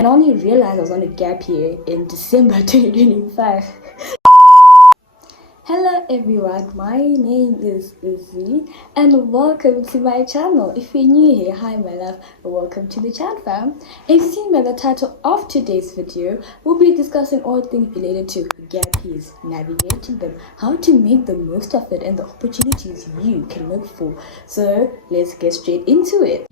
And I only realized I was on a gap year in December 2025. Hello everyone, my name is Izzy and welcome to my channel. If you're new here, hi my love, welcome to the chat fam. As you've seen by the title of today's video, we'll be discussing all things related to gap years, navigating them, how to make the most of it and the opportunities you can look for. So let's get straight into it.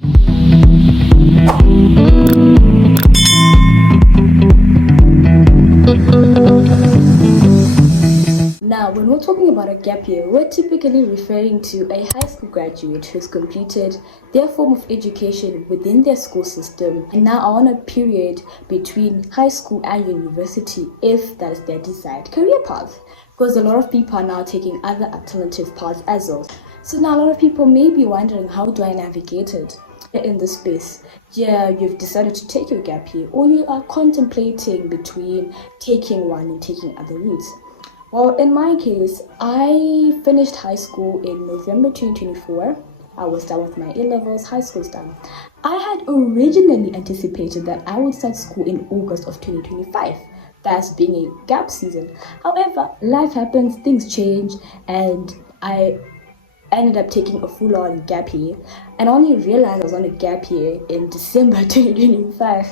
Now, when we're talking about a gap year, we're typically referring to a high school graduate who's completed their form of education within their school system and now are on a period between high school and university, if that is their desired career path. Because a lot of people are now taking other alternative paths as well. So now a lot of people may be wondering, how do I navigate it? In this space, yeah, you've decided to take your gap year, or you are contemplating between taking one and taking other routes. Well, in my case, I finished high school in November 2024. I was done with my A-levels, high school's done. I had originally anticipated that I would start school in August of 2025, that's being a gap season. However, life happens, things change, and I ended up taking a full-on gap year, and I only realized I was on a gap year in December 2025.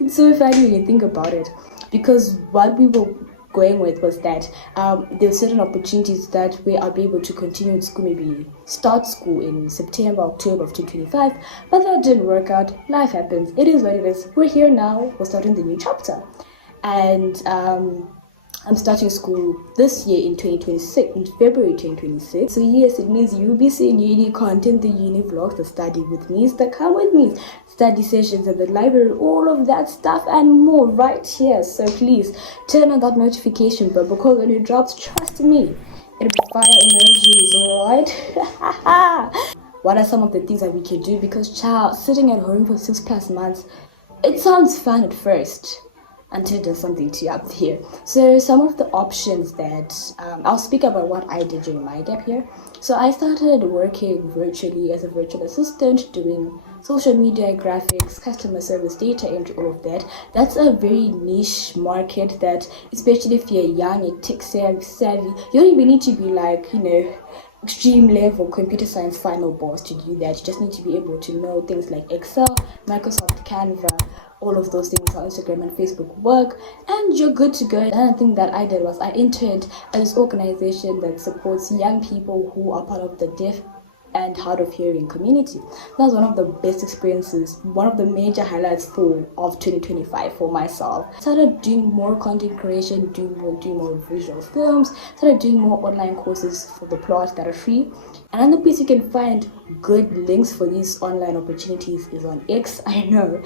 It's so funny when you think about it, because what we were going with was that there were certain opportunities that where I'll be able to continue in school, maybe start school in September, October of 2025, but that didn't work out. Life happens. It is what it is. We're here now. We're starting the new chapter, and I'm starting school this year in 2026, in February 2026. So yes, it means you'll be seeing uni content, the uni vlogs, the study with me, the come with me, study sessions at the library, all of that stuff and more right here. So please turn on that notification bell, because when it drops, trust me, it'll be fire emojis, alright? What are some of the things that we can do? Because child, sitting at home for 6+ months, it sounds fun at first, until there's something to up here. So some of the options that I'll speak about what I did during my gap year. So I started working virtually as a virtual assistant, doing social media, graphics, customer service, data entry, all of that. That's a very niche market that, especially if you're young, you're tech savvy, you don't even need to be like, extreme level computer science final boss to do that. You just need to be able to know things like Excel, Microsoft Canva, all of those things on Instagram and Facebook work, and you're good to go. Another thing that I did was I interned at this organization that supports young people who are part of the deaf and hard of hearing community. That was one of the best experiences, one of the major highlights of 2025 for myself. Started doing more content creation, doing more visual films, started doing more online courses for the plot that are free. Another place you can find good links for these online opportunities is on X. I know.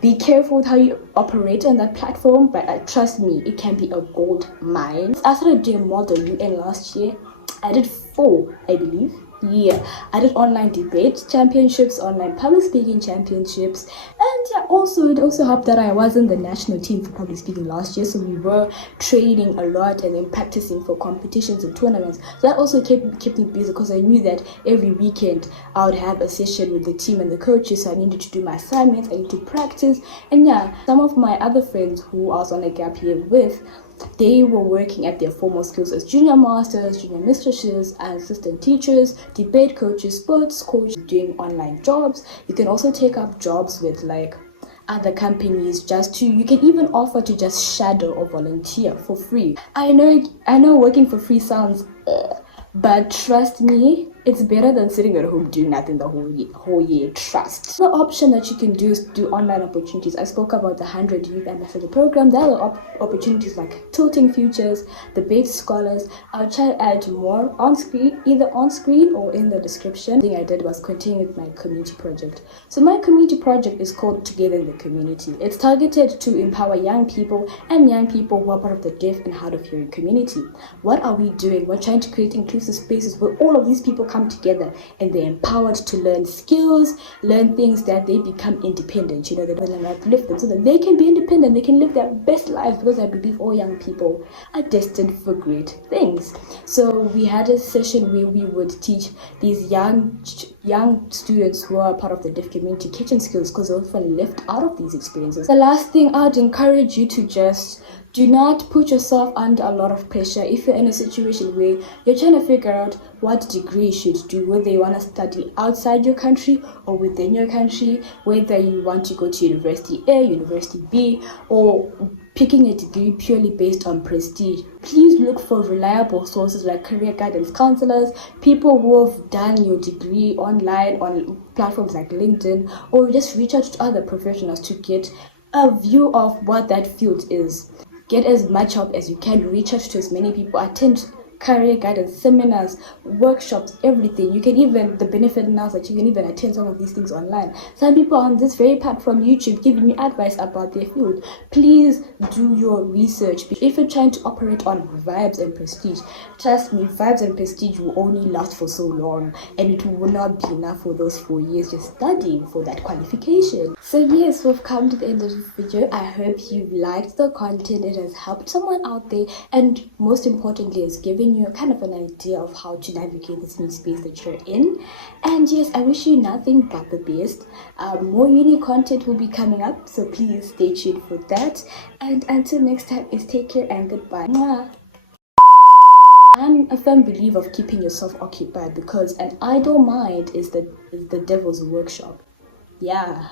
Be careful with how you operate on that platform, but trust me, it can be a gold mine. I started doing Model UN last year. I did 4, I believe. Yeah, I did online debate championships, online public speaking championships, and yeah, it also helped that I was in the national team for public speaking last year, so we were training a lot and then practicing for competitions and tournaments. So that also kept me busy, because I knew that every weekend I would have a session with the team and the coaches, so I needed to do my assignments, I need to practice. And yeah, some of my other friends who I was on a gap year with, they were working at their formal skills as junior masters, junior mistresses, assistant teachers, debate coaches, sports coaches, doing online jobs. You can also take up jobs with like other companies, you can even offer to just shadow or volunteer for free. I know working for free sounds but trust me, it's better than sitting at home doing nothing the whole year. Trust. The option that you can do is do online opportunities. I spoke about the 100 Youth Ambassador Program. There are opportunities like Tilting Futures, the Debate Scholars. I'll try to add more on screen, either on screen or in the description. The thing I did was continue with my community project. So my community project is called Together in the Community. It's targeted to empower young people who are part of the deaf and hard of hearing community. What are we doing? We're trying to create inclusive spaces where all of these people come together and they're empowered to learn skills, learn things that they become independent, that will uplift them so that they can be independent, they can live their best life, because I believe all young people are destined for great things. So we had a session where we would teach these young students who are part of the deaf community kitchen skills, because they're often left out of these experiences. The last thing I'd encourage you to just do not put yourself under a lot of pressure if you're in a situation where you're trying to figure out what degree you should do, whether you want to study outside your country or within your country, whether you want to go to University A, University B, or picking a degree purely based on prestige. Please look for reliable sources like career guidance counselors, people who have done your degree online on platforms like LinkedIn, or just reach out to other professionals to get a view of what that field is. Get as much help as you can, reach out to as many people, attend career guidance seminars, workshops, everything. You can even, the benefit now is that you can even attend some of these things online. Some people on this very platform, YouTube, giving you advice about their field. Please do your research. If you're trying to operate on vibes and prestige, trust me, vibes and prestige will only last for so long, and it will not be enough for those 4 years just studying for that qualification. So yes, we've come to the end of the video. I hope you liked the content, it has helped someone out there, and most importantly, it's given you kind of an idea of how to navigate this new space that you're in. And yes, I wish you nothing but the best. More uni content will be coming up, so please stay tuned for that. And until next time, is take care and goodbye. Mwah. I'm a firm believer of keeping yourself occupied, because an idle mind is the devil's workshop. Yeah.